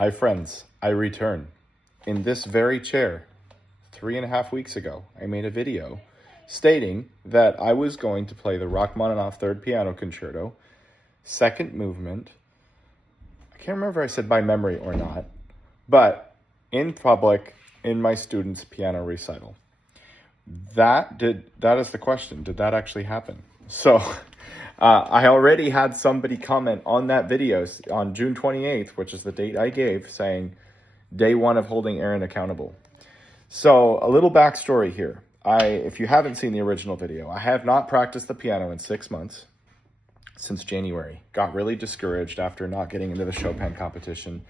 Hi friends, I return. In this very chair, 3.5 weeks ago, I made a video stating that I was going to play the Rachmaninoff Third Piano Concerto, second movement. I can't remember if I said by memory or not, but in public, in my students' piano recital. That is the question. Did that actually happen? So I already had somebody comment on that video on June 28th, which is the date I gave, saying day one of holding Aaron accountable. So a little backstory here. If you haven't seen the original video, I have not practiced the piano in 6 months, since January. Got really discouraged after not getting into the Chopin competition.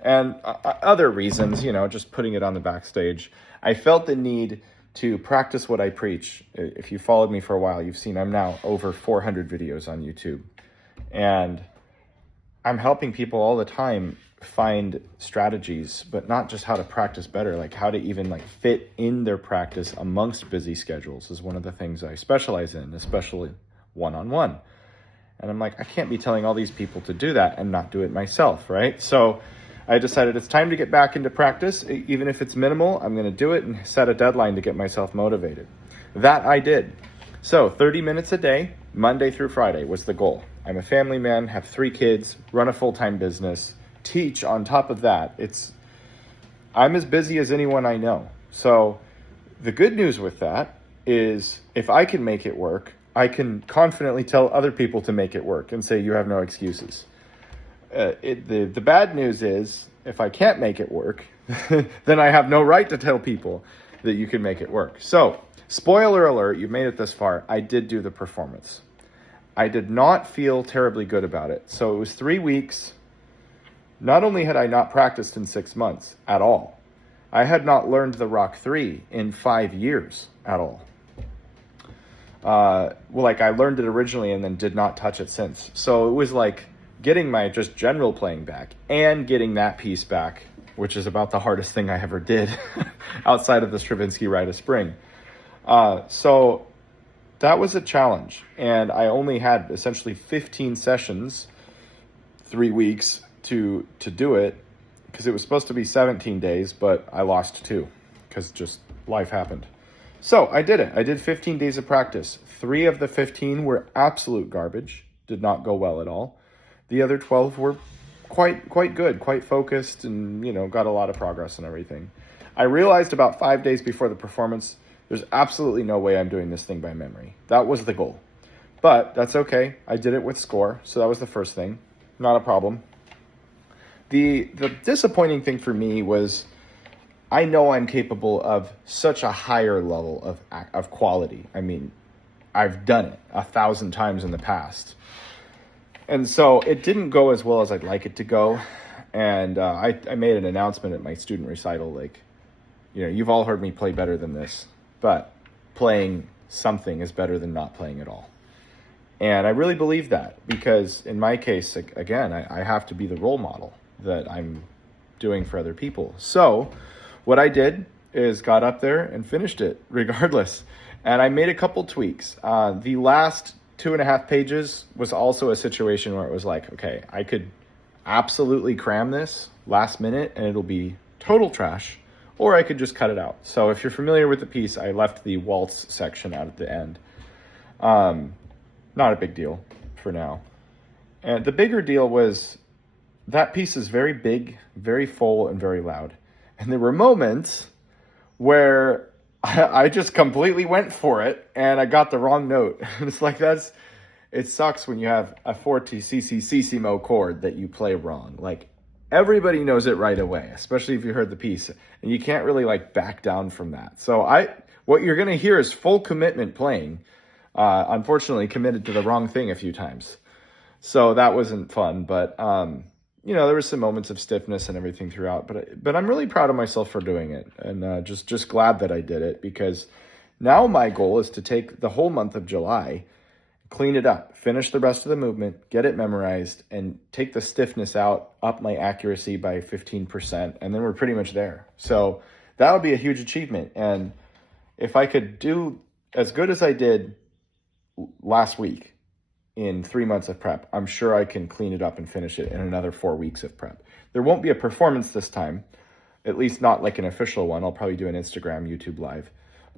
And other reasons, just putting it on the backstage. I felt the need to practice what I preach. If you followed me for a while, you've seen I'm now over 400 videos on YouTube. And I'm helping people all the time find strategies, but not just how to practice better, like how to even fit in their practice amongst busy schedules is one of the things I specialize in, especially one-on-one. And I'm like, I can't be telling all these people to do that and not do it myself, right? So I decided it's time to get back into practice. Even if it's minimal, I'm going to do it and set a deadline to get myself motivated. That I did. So 30 minutes a day, Monday through Friday was the goal. I'm a family man, have 3 kids, run a full-time business, teach on top of that. I'm as busy as anyone I know. So the good news with that is if I can make it work, I can confidently tell other people to make it work and say you have no excuses. The bad news is if I can't make it work, then I have no right to tell people that you can make it work. So, spoiler alert, you've made it this far. I did do the performance. I did not feel terribly good about it. So it was 3 weeks. Not only had I not practiced in 6 months at all, I had not learned the Rock 3 in 5 years at all. I learned it originally and then did not touch it since. So it was like getting my just general playing back and getting that piece back, which is about the hardest thing I ever did outside of the Stravinsky Rite of Spring. So that was a challenge. And I only had essentially 15 sessions, 3 weeks to do it, because it was supposed to be 17 days, but I lost 2 because just life happened. So I did it. I did 15 days of practice. 3 of the 15 were absolute garbage, did not go well at all. The other 12 were quite good, quite focused, and, got a lot of progress and everything. I realized about 5 days before the performance, there's absolutely no way I'm doing this thing by memory. That was the goal. But that's okay. I did it with score, so that was the first thing. Not a problem. The disappointing thing for me was I know I'm capable of such a higher level of quality. I mean, I've done it 1,000 times in the past. And so it didn't go as well as I'd like it to go. And I made an announcement at my student recital, you've all heard me play better than this, but playing something is better than not playing at all. And I really believe that because in my case, again, I have to be the role model that I'm doing for other people. So what I did is got up there and finished it regardless. And I made a couple tweaks. The last 2.5 pages was also a situation where it was like, okay, I could absolutely cram this last minute and it'll be total trash, or I could just cut it out. So if you're familiar with the piece, I left the waltz section out at the end. Not a big deal for now. And the bigger deal was that piece is very big, very full, and very loud. And there were moments where I just completely went for it and I got the wrong note. It's like it sucks when you have a fortissimo chord that you play wrong. Everybody knows it right away, especially if you heard the piece, and you can't really back down from that. So what you're going to hear is full commitment playing. Unfortunately committed to the wrong thing a few times. So that wasn't fun, but there were some moments of stiffness and everything throughout, but I'm really proud of myself for doing it, and just glad that I did it, because now my goal is to take the whole month of July, clean it up, finish the rest of the movement, get it memorized, and take the stiffness out, up my accuracy by 15%, and then we're pretty much there. So that would be a huge achievement, and if I could do as good as I did last week, in 3 months of prep. I'm sure I can clean it up and finish it in another 4 weeks of prep. There won't be a performance this time, at least not like an official one. I'll probably do an Instagram, YouTube live.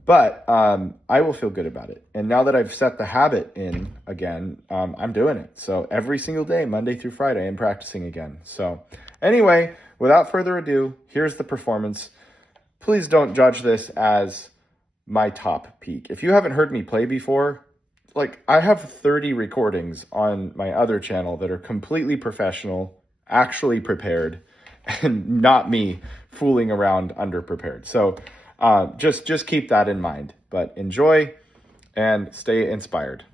But I will feel good about it. And now that I've set the habit in again, I'm doing it. So every single day, Monday through Friday, I'm practicing again. So anyway, without further ado, here's the performance. Please don't judge this as my top peak. If you haven't heard me play before, like, I have 30 recordings on my other channel that are completely professional, actually prepared, and not me fooling around underprepared. So just keep that in mind. But enjoy and stay inspired.